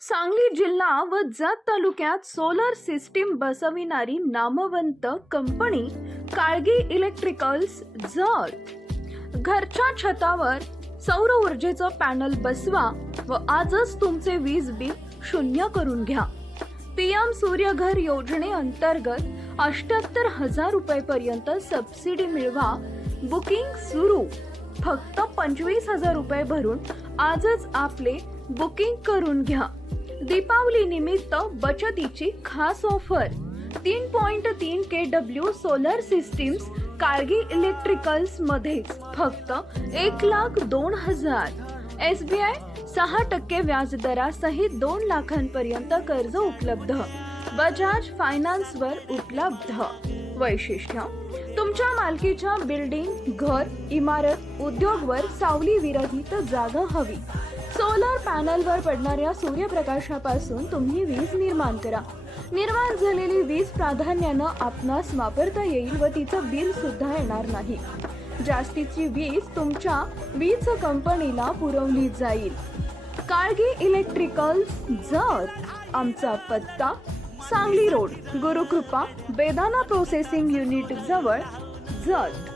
सांगली जिल्हा व जत तालुक्यात सोलर सिस्टीम बसविणारी नामवंत कंपनी काळगी इलेक्ट्रिकल्स जत घरच्या छतावर सौर ऊर्जेचं पॅनल बसवा व आजच तुमचे वीज बिल शून्य करून घ्या. पीएम सूर्यघर योजनेअंतर्गत अष्ट्याहत्तर हजार रुपयेपर्यंत सबसिडी मिळवा. बुकिंग सुरू. फक्त पंचवीस हजार रुपये भरून आजच आपले बुकिंग करून घ्या. दीपावली निमित्त बचतीची खास ऑफर. तीन पॉइंट तीन K W solar systems Kalgi electricals मध्येच फक्त एक लाख दोन हजार. एस बी आय सहा टक्के व्याजदरासहित दोन लाखांपर्यंत कर्ज उपलब्ध. बजाज फायनान्सवर उपलब्ध. वैशिष्ट्य तुमच्या मालकीच्या बिल्डिंग घर इमारत उद्योगवर सावली विरहित जागा हवी. सोलर पॅनलवर पडणाऱ्या सूर्यप्रकाशापासून तुम्ही वीज निर्माण करा. निर्माण झालेली वीज प्राधान्यानं आपणास वापरता येईल व तिचं बिल सुद्धा येणार नाही. जास्तीची वीज तुमच्या वीज कंपनीला पुरवली जाईल. काळगी इलेक्ट्रिकल्स जत आमचा पत्ता सांगली रोड गुरुकृपा बेदाना प्रोसेसिंग युनिट जवळ जत.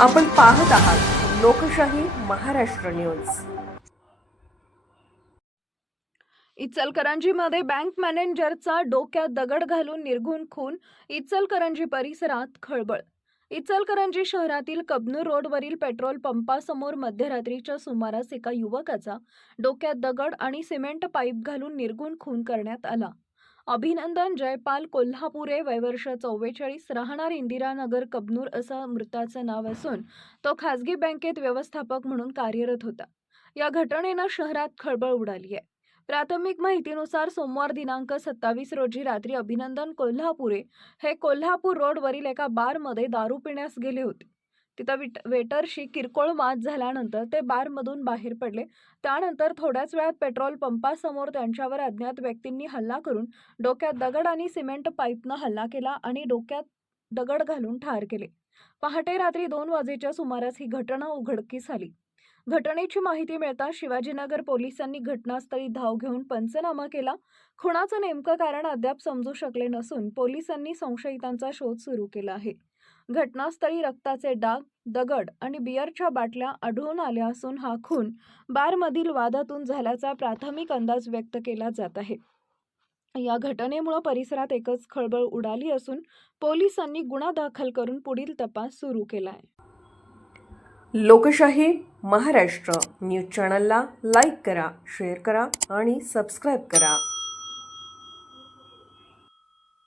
आपण पाहत आहात लोकशाही महाराष्ट्र न्यूज. इचलकरंजीमध्ये बँक मॅनेजरचा डोक्यात दगड घालून निर्घुण खून इचलकरंजी परिसरात खळबळ. इचलकरंजी शहरातील कबनूर रोडवरील पेट्रोल पंपासमोर मध्यरात्रीच्या सुमारास एका युवकाचा डोक्यात दगड आणि सिमेंट पाईप घालून निर्गुण खून करण्यात आला. अभिनंदन जयपाल कोल्हापुरे वयवर्ष चव्वेचाळीस राहणार इंदिरानगर कबनूर असं मृताचं नाव असून तो खासगी बँकेत व्यवस्थापक म्हणून कार्यरत होता. या घटनेनं शहरात खळबळ उडाली आहे. प्राथमिक माहितीनुसार सोमवार दिनांक सत्तावीस रोजी रात्री अभिनंदन कोल्हापुरे हे कोल्हापूर रोडवरील एका बारमध्ये दारू पिण्यास गेले होते. तिथं विट वेटरशी किरकोळ मात झाल्यानंतर ते बारमधून बाहेर पडले. त्यानंतर थोड्याच वेळात पेट्रोल पंपासमोर त्यांच्यावर अज्ञात व्यक्तींनी हल्ला करून डोक्यात दगड आणि सिमेंट पाईपनं हल्ला केला आणि डोक्यात दगड घालून ठार केले. पहाटे रात्री दोन वाजेच्या सुमारास ही घटना उघडकीस आली. घटनेची माहिती मिळताच शिवाजीनगर पोलिसांनी घटनास्थळी धाव घेऊन पंचनामा केला. खुणाचं नेमकं कारण अद्याप समजू शकले नसून पोलिसांनी संशयितांचा शोध सुरू केला आहे. घटनास्थळी रक्ताचे डाग दगड आणि बियरच्या बाटल्या आढळून आल्या असून हा खून बारमधील वादातून झाल्याचा प्राथमिक अंदाज व्यक्त केला जात आहे. या घटनेमुळे परिसरात एकच खळबळ उडाली असून पोलिसांनी गुन्हा दाखल करून पुढील तपास सुरू केला आहे लोकशाही महाराष्ट्र न्यूज चॅनलला लाईक करा शेअर करा आणि सबस्क्राईब करा.